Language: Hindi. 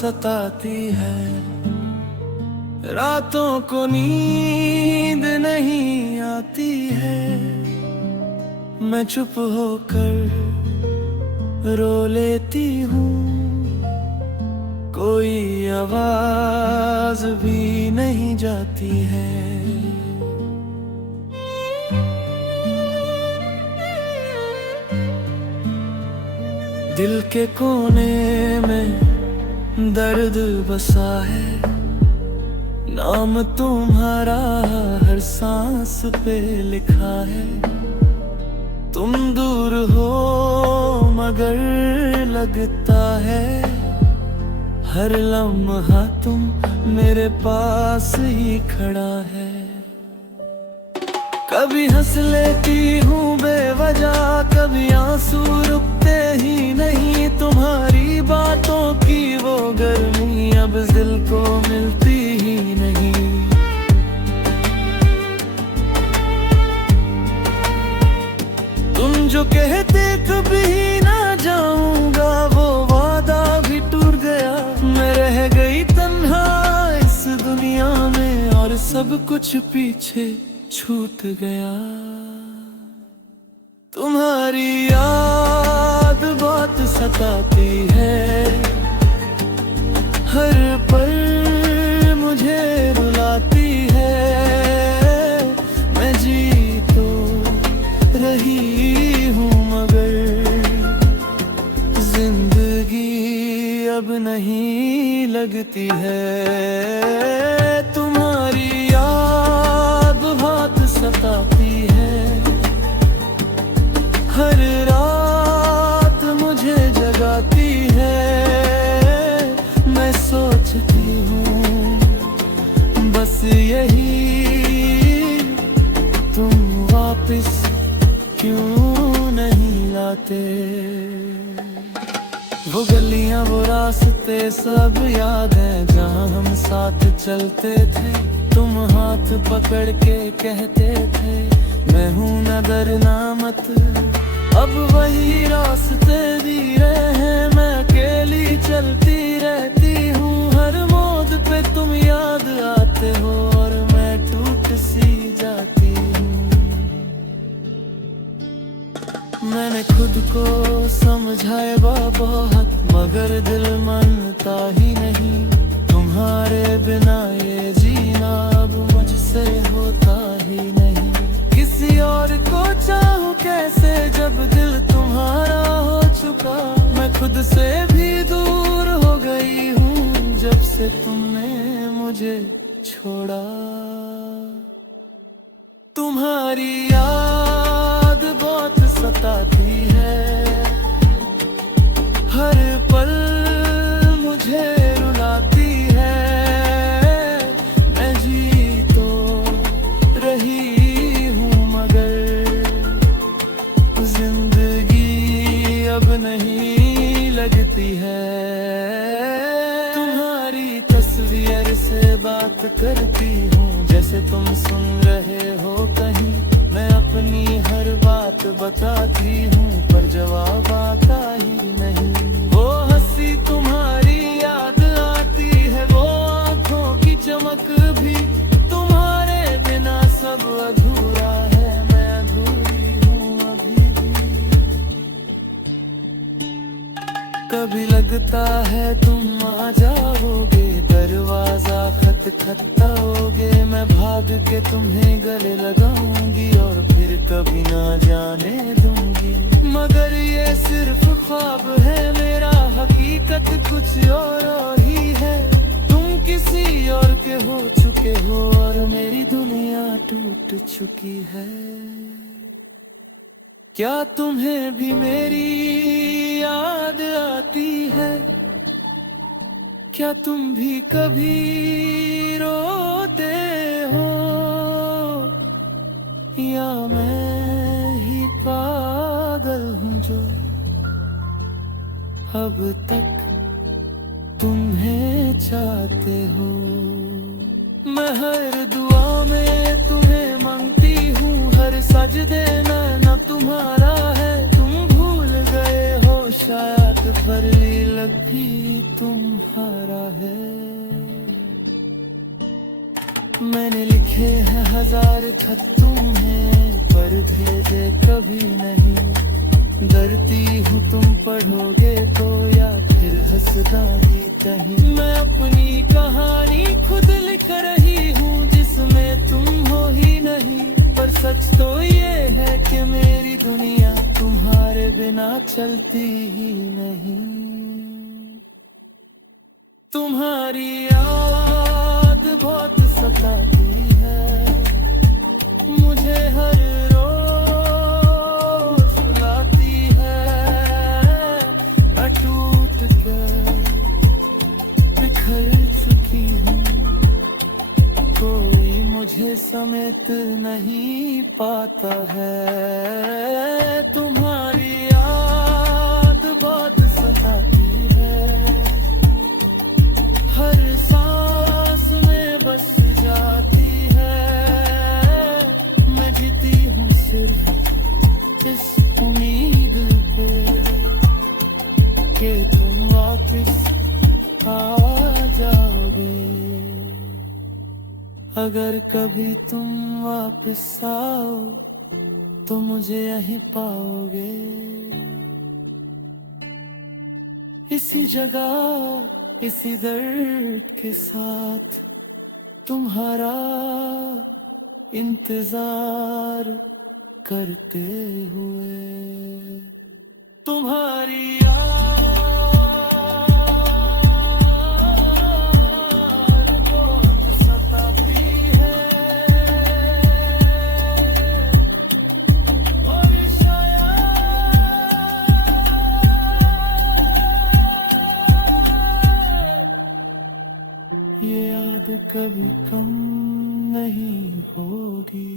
सताती है। रातों को नींद नहीं आती है, मैं चुप होकर रो लेती हूँ, कोई आवाज भी नहीं जाती है। दिल के कोने में दर्द बसा है, नाम तुम्हारा हर सांस पे लिखा है। तुम दूर हो मगर लगता है, हर लम्हा तुम मेरे पास ही खड़ा है। कभी हंस लेती हूँ बेवजह, कभी आंसू रुकते ही नहीं। तुम्हारी बातों की वो गर्मी अब दिल को मिलती ही नहीं। तुम जो कहते कभी ना जाऊंगा, वो वादा भी टूट गया। मैं रह गई तन्हा इस दुनिया में, और सब कुछ पीछे छूट गया। तुम्हारी याद बहुत सताती है, हर पल मुझे रुलाती है। मैं जी तो रही हूँ मगर जिंदगी अब नहीं लगती है। तुम्हारी याद बहुत सताती है, हर रात मुझे जगाती है। मैं सोचती हूँ बस यही, तुम वापस क्यों नहीं लाते। वो गलियां वो रास्ते सब याद है, जहाँ हम साथ चलते थे। तुम हाथ पकड़ के कहते थे मैं हूँ न डरना मत। अब वही रास्ते धीरे हैं, मैं अकेली चलती रहती हूँ। हर मोड़ पे तुम याद आते हो और मैं टूट सी जाती हूँ। मैंने खुद को समझाया बहुत, मगर दिल मानता ही नहीं। तुम्हारे बिना ये जीना अब मुझसे होता ही नहीं। किसी और को चाहूं कैसे जब दिल तुम्हारा हो चुका। मैं खुद से भी दूर हो गई हूँ जब से तुमने मुझे छोड़ा। तुम्हारी याद बहुत सताती है, हर पल मुझे रुलाती है। मैं जी तो रही हूँ मगर जिंदगी अब नहीं लगती है। तुम्हारी तस्वीर से बात करती हूँ जैसे तुम सुन रहे हो कहीं। मैं अपनी हर बात बताती हूँ पर जवाब आता ही नहीं। वो हंसी तुम्हारी याद आती है, वो आँखों की चमक भी। तुम्हारे बिना सब अधूरा है, मैं अधूरी हूँ अभी भी। कभी लगता है तुम आ जाओगे, दरवाजा खटखटाओगे। मैं भाग के तुम्हें गले लगाऊंगी और फिर कभी ना जाने दूंगी। मगर ये सिर्फ ख्वाब है मेरा, हकीकत कुछ और ही है। तुम किसी और के हो चुके हो और मेरी दुनिया टूट चुकी है। क्या तुम्हें भी मेरी याद आती है? क्या तुम भी कभी रोते हो? या मैं ही पागल हूँ जो अब तक तुम्हें चाहते हो? मैं हर दुआ में तुम्हें मांगती हूँ, हर सजदे में न तुम्हारा है। तुम भूल गए हो शायद पर लग भी तुम तुम्हारा है। मैंने लिखे हैं 1000 खत तुम्हें, पर भेजे कभी नहीं। डरती हूँ तुम पढ़ोगे तो, या फिर हंसदानी कहीं। मैं अपनी कहानी खुद लिख रही हूँ, जिसमें तुम हो ही नहीं। पर सच तो ये है कि मेरी दुनिया तुम्हारे बिना चलती ही नहीं। तुम्हारी याद बहुत सताती है मुझे, हर रोज रुलाती है। मैं टूट कर बिखर चुकी हूँ, कोई मुझे समेट नहीं पाता है। तुम्हारी याद बहुत सताती है, हर सांस में बस जाती है। मैं जीती हूँ सिर्फ इस उम्मीद पे कि तुम वापस आ जाओगे। अगर कभी तुम वापस आओ तो मुझे यहीं पाओगे, इसी जगह इसी दर्द के साथ, तुम्हारा इंतजार करते हुए। तुम्हारी याद बहुत सताती है, और ये याद कभी कम नहीं होगी।